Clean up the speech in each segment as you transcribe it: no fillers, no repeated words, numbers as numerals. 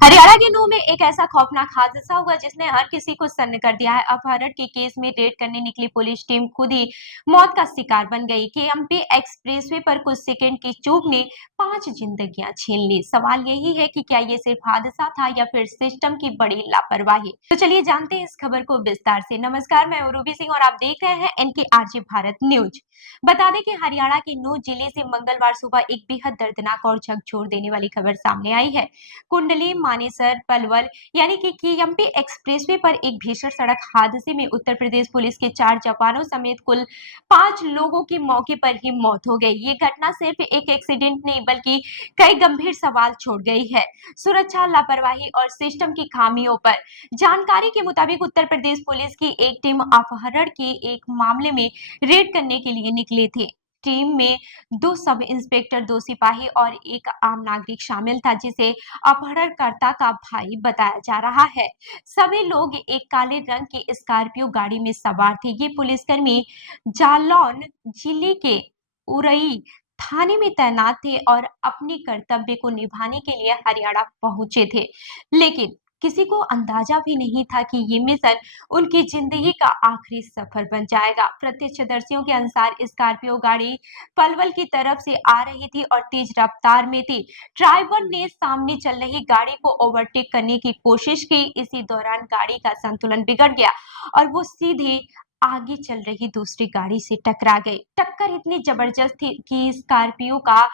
हरियाणा के नूह में एक ऐसा खौफनाक हादसा हुआ जिसने हर किसी को सन्न कर दिया है। अपहरण के केस में रेड करने निकली पुलिस टीम खुद ही मौत का शिकार बन गई। केएमपी एक्सप्रेसवे पर कुछ सेकंड की चूक ने 5 जिंदगियां छीन ली। सवाल यही है कि क्या ये सिर्फ हादसा था या फिर सिस्टम की बड़ी लापरवाही। तो चलिए जानते हैं इस खबर को विस्तार से। नमस्कार, मैं उरूबी सिंह और आप देख रहे हैं NKRG भारत न्यूज। बता दें कि हरियाणा के नूह जिले से मंगलवार सुबह एक बेहद दर्दनाक और झकझोर देने वाली खबर सामने आई है। कुंडली मानेसर पलवल यानी कि केएमपी एक्सप्रेसवे पर एक भीषण सड़क हादसे में उत्तर प्रदेश पुलिस के 4 जवानों समेत कुल 5 लोगों की मौके पर ही मौत हो गई। ये घटना सिर्फ एक एक्सीडेंट नहीं बल्कि कई गंभीर सवाल छोड़ गई है। सुरक्षा लापरवाही और सिस्टम की खामियों पर जानकारी के मुताबिक उत्तर प्रदेश पुलिस की एक टीम अपहरण के एक मामले में रेड करने के लिए निकली थी। टीम में 2 सब इंस्पेक्टर, 2 सिपाही और एक आम नागरिक शामिल था जिसे अपहरणकर्ता का भाई बताया जा रहा है। सभी लोग एक काले रंग की स्कॉर्पियो गाड़ी में सवार थे। ये पुलिसकर्मी जालौन जिले के उरई थाने में तैनात थे और अपनी कर्तव्य को निभाने के लिए हरियाणा पहुंचे थे। लेकिन किसी को अंदाजा भी नहीं था कि ये मिशन उनकी जिंदगी का आखिरी सफर बन जाएगा। प्रत्यक्षदर्शियों के अनुसार स्कॉर्पियो गाड़ी पलवल की तरफ से आ रही थी और तेज रफ्तार में थी। ड्राइवर ने सामने चल रही गाड़ी को ओवरटेक करने की कोशिश की। इसी दौरान गाड़ी का संतुलन बिगड़ गया और वो सीधे आगे चल रही दूसरी गाड़ी से टकरा गई। टक्कर इतनी जबरदस्त थी कि स्कॉर्पियो का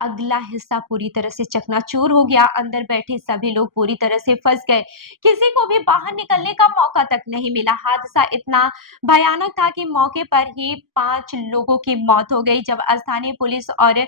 अगला हिस्सा पूरी तरह से चकनाचूर हो गया। अंदर बैठे सभी लोग पूरी तरह से फंस गए। किसी को भी बाहर निकलने का मौका तक नहीं मिला। हादसा इतना भयानक था कि मौके पर ही 5 लोगों की मौत हो गई। जब स्थानीय पुलिस और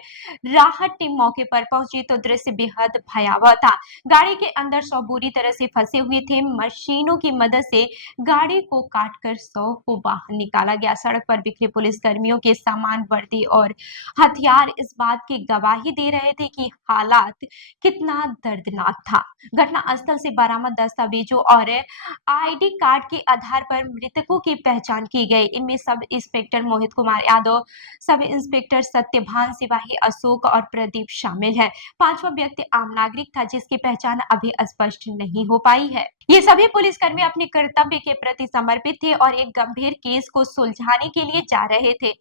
राहत टीम मौके पर पहुंची तो दृश्य बेहद भयावह था। गाड़ी के अंदर 100 बुरी तरह से फंसे हुए थे। मशीनों की मदद से गाड़ी को काटकर 100 को बाहर निकाला गया। सड़क पर बिखरे पुलिसकर्मियों के सामान, वर्दी और हथियार इस बात की गवाही दे रहे थे कि हालात कितना दर्दनाक था। घटना स्थल से बरामद दस्तावेजों और आईडी कार्ड के आधार पर मृतकों की पहचान की गई। इनमें sub inspector Mohit Kumar Yadav, sub inspector Satyabhan, सिपाही अशोक और प्रदीप शामिल है। 5वां व्यक्ति आम नागरिक था जिसकी पहचान अभी स्पष्ट नहीं हो पाई है। ये सभी पुलिसकर्मी अपने कर्तव्य के प्रति समर्पित थे और एक गंभीर केस को सुलझाने के लिए जा रहे थे।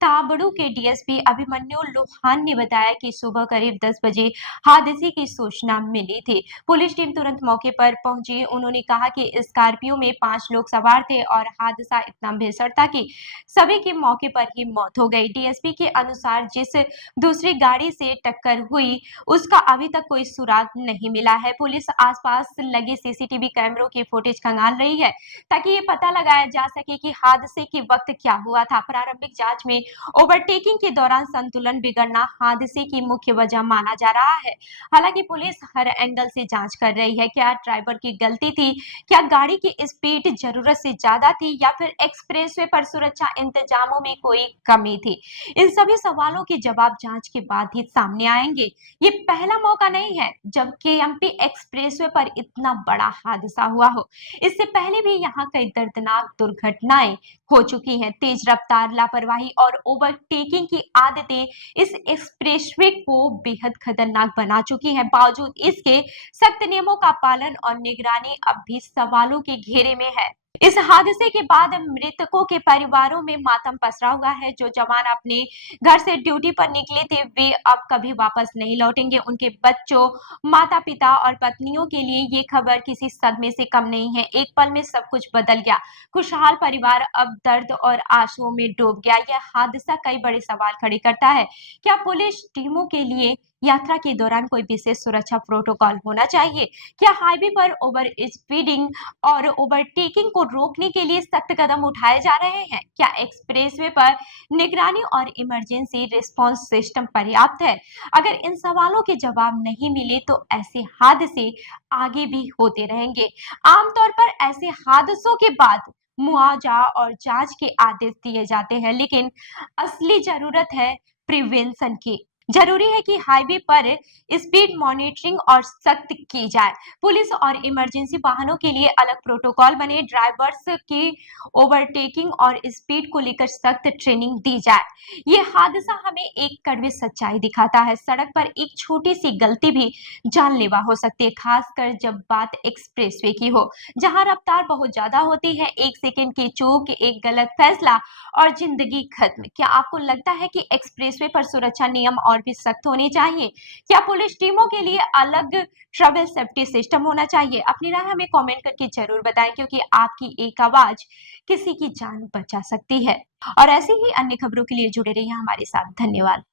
ताबड़ू के डीएसपी अभिमन्यु लोहान ने बताया कि सुबह करीब 10 बजे हादसे की सूचना मिली थी। पुलिस टीम तुरंत मौके पर पहुंची। उन्होंने कहा कि स्कॉर्पियो में 5 लोग सवार थे और हादसा इतना भीषण था कि सभी की मौके पर ही मौत हो गई। डीएसपी के अनुसार जिस दूसरी गाड़ी से टक्कर हुई उसका अभी तक कोई सुराग नहीं मिला है। पुलिस आसपास लगे सीसीटीवी कैमरों की फुटेज खंगाल रही है ताकि ये पता लगाया जा सके कि हादसे के वक्त क्या हुआ था। प्रारंभिक जांच में ओवरटेकिंग के दौरान संतुलन बिगड़ना हादसे की मुख्य वजह माना जा रहा है। हालांकि पुलिस हर एंगल से जांच कर रही है। क्या ड्राइवर की गलती थी, क्या गाड़ी की स्पीड जरूरत से ज्यादा थी या फिर एक्सप्रेसवे पर सुरक्षा इंतजामों में कोई कमी थी। इन सभी सवालों के जवाब जांच के बाद ही सामने आएंगे। ये पहला मौका नहीं है जब केएमपी एक्सप्रेसवे पर इतना बड़ा हादसा हुआ हो। इससे पहले भी यहाँ कई दर्दनाक दुर्घटनाएं हो चुकी हैं। तेज रफ्तार, लापरवाही और ओवरटेकिंग की आदतें इस एक्सप्रेसवे को बेहद खतरनाक बना चुकी हैं। बावजूद इसके सख्त नियमों का पालन और निगरानी अब भी सवालों के घेरे में है। इस हादसे के बाद मृतकों के परिवारों में मातम पसरा हुआ है। जो जवान अपने घर से ड्यूटी पर निकले थे वे अब कभी वापस नहीं लौटेंगे। उनके बच्चों, माता पिता और पत्नियों के लिए ये खबर किसी सदमे से कम नहीं है। एक पल में सब कुछ बदल गया। खुशहाल परिवार अब दर्द और आंसुओं में डूब गया। यह हादसा कई बड़े सवाल खड़े करता है। क्या पुलिस टीमों के लिए यात्रा के दौरान कोई विशेष सुरक्षा प्रोटोकॉल होना चाहिए? क्या हाईवे पर ओवर स्पीडिंग और ओवरटेकिंग को रोकने के लिए सख्त कदम उठाए जा रहे हैं? क्या एक्सप्रेसवे पर निगरानी और इमरजेंसी रिस्पांस सिस्टम पर्याप्त है? अगर इन सवालों के जवाब नहीं मिले तो ऐसे हादसे आगे भी होते रहेंगे। आमतौर पर ऐसे हादसों के बाद मुआवजा और जांच के आदेश दिए जाते हैं, लेकिन असली जरूरत है प्रिवेंशन की। जरूरी है कि हाईवे पर स्पीड मॉनिटरिंग और सख्त की जाए। पुलिस और इमरजेंसी वाहनों के लिए अलग प्रोटोकॉल बने, ड्राइवर्स की ओवरटेकिंग और स्पीड को लेकर सख्त ट्रेनिंग दी जाए। ये हादसा हमें एक कड़वी सच्चाई दिखाता है, सड़क पर एक छोटी सी गलती भी जानलेवा हो सकती है, खासकर जब बात एक्सप्रेसवे की हो, जहां रफ्तार बहुत ज्यादा होती है। एक सेकंड की चूक, एक गलत फैसला और जिंदगी खत्म। क्या आपको लगता है कि एक्सप्रेसवे पर सुरक्षा नियम और भी सख्त होने चाहिए? क्या पुलिस टीमों के लिए अलग ट्रैवल सेफ्टी सिस्टम होना चाहिए? अपनी राय हमें कमेंट करके जरूर बताएं, क्योंकि आपकी एक आवाज किसी की जान बचा सकती है। और ऐसी ही अन्य खबरों के लिए जुड़े रहिए हमारे साथ। धन्यवाद।